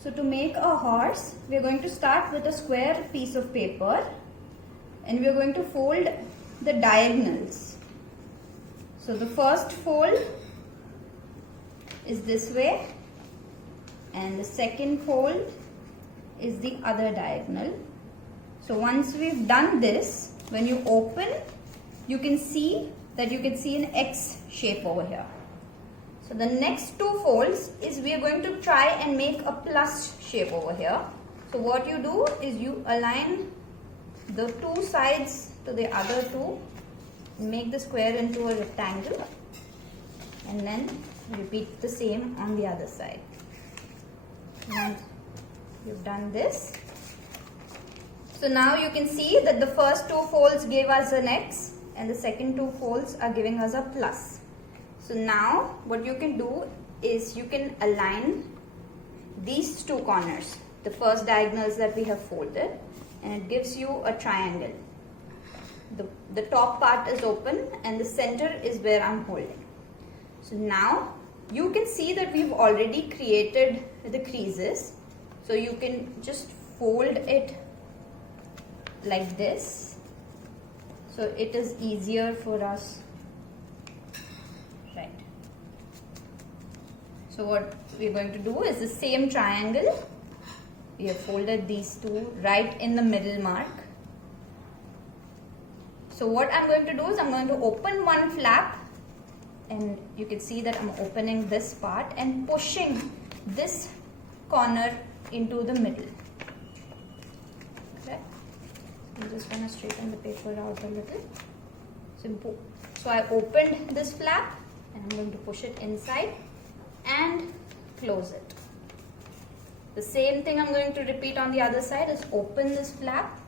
So to make a horse, we are going to start with a square piece of paper and we are going to fold the diagonals. So the first fold is this way and the second fold is the other diagonal. So once we've done this, when you open, you can see that you can see an X shape over here. So the next two folds is we are going to try and make a plus shape over here. So what you do is you align the two sides to the other two, make the square into a rectangle, and then repeat the same on the other side. Once you've done this, so now you can see that the first two folds gave us an X and the second two folds are giving us a plus. So now what you can do is you can align these two corners, the first diagonals that we have folded, and it gives you a triangle. The top part is open and the center is where I'm holding. So now you can see that we've already created the creases. So you can just fold it like this. So it is easier for us. Right. So what we're going to do is the same triangle. We have folded these two right in the middle mark. So what I'm going to do is I'm going to open one flap and you can see that I'm opening this part and pushing this corner into the middle. Okay. I'm just going to straighten the paper out a little. Simple. So I opened this flap and I'm going to push it inside and close it. The same thing I'm going to repeat on the other side is open this flap,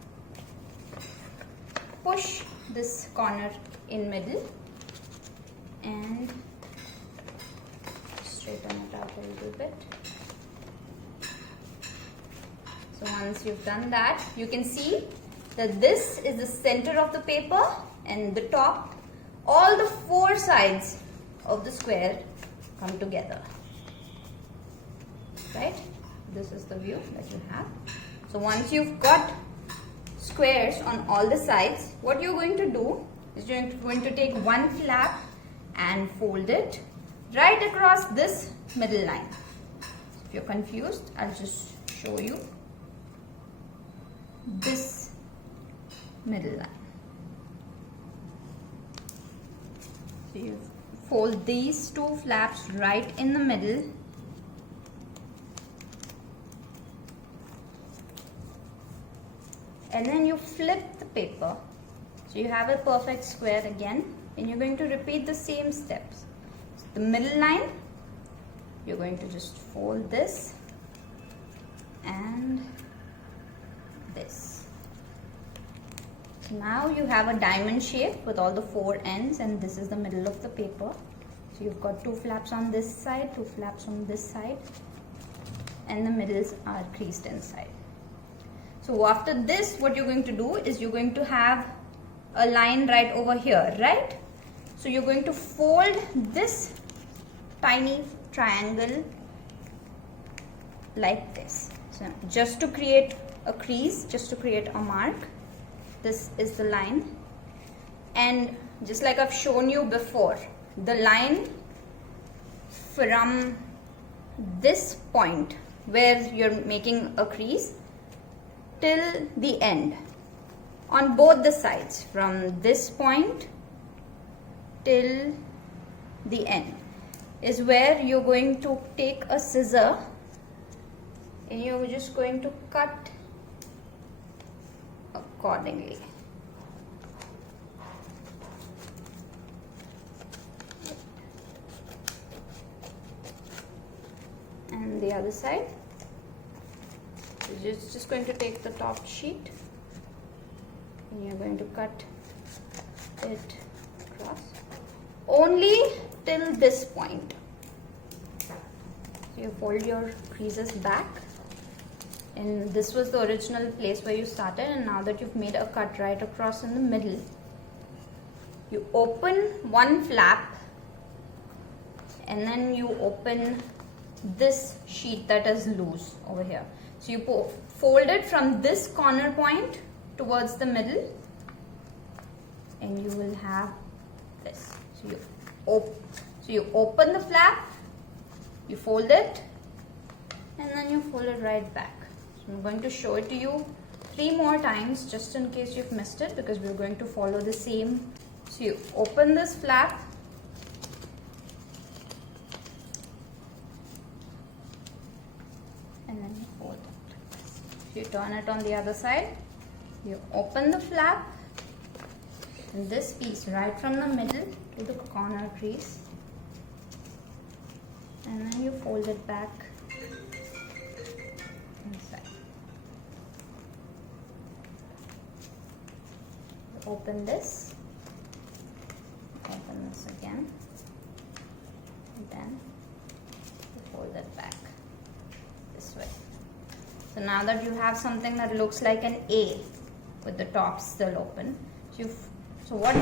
push this corner in middle and straighten it out a little bit. So once you've done that, you can see that this is the center of the paper and the top, all the four sides of the square come together. Right? This is the view that you have. So once you've got squares on all the sides, what you're going to do is you're going to take one flap and fold it right across this middle line. If you're confused, I'll just show you this middle line. So you fold these two flaps right in the middle. And then you flip the paper. So you have a perfect square again. And you're going to repeat the same steps. So the middle line, you're going to just fold this and this. So now you have a diamond shape with all the four ends and this is the middle of the paper. So you've got two flaps on this side, two flaps on this side, and the middles are creased inside. So after this, what you're going to do is you're going to have a line right over here, right? So you're going to fold this tiny triangle like this. So just to create a crease, just to create a mark, this is the line. And just like I've shown you before, the line from this point where you're making a crease till the end on both the sides, from this point till the end, is where you're going to take a scissor and you're just going to cut accordingly. And the other side. You're just going to take the top sheet and you're going to cut it across only till this point. So you fold your creases back, and this was the original place where you started, and now that you've made a cut right across in the middle, you open one flap and then you open this sheet that is loose over here. So you fold it from this corner point towards the middle, and you will have this. So you open the flap, you fold it, and then you fold it right back. So I'm going to show it to you 3 more times just in case you've missed it, because we're going to follow the same. So you open this flap, and then you fold it like this. You turn it on the other side, you open the flap, and this piece right from the middle to the corner crease, and then you fold it back inside. Open this, open this again, and then you fold it back this way. So now that you have something that looks like an A with the top still open, so what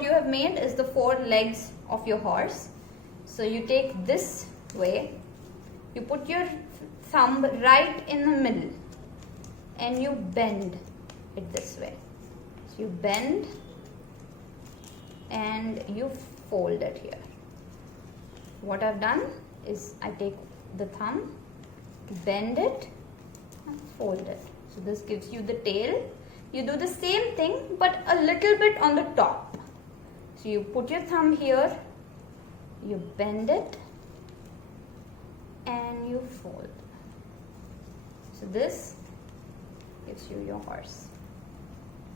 you have made is the 4 legs of your horse. So you take this way, you put your thumb right in the middle, and you bend it this way. So you bend and you fold it here. What I've done is I take the thumb, bend it, and fold it. So this gives you the tail. You do the same thing but a little bit on the top. So you put your thumb here, you bend it, and you fold. So this gives you your horse.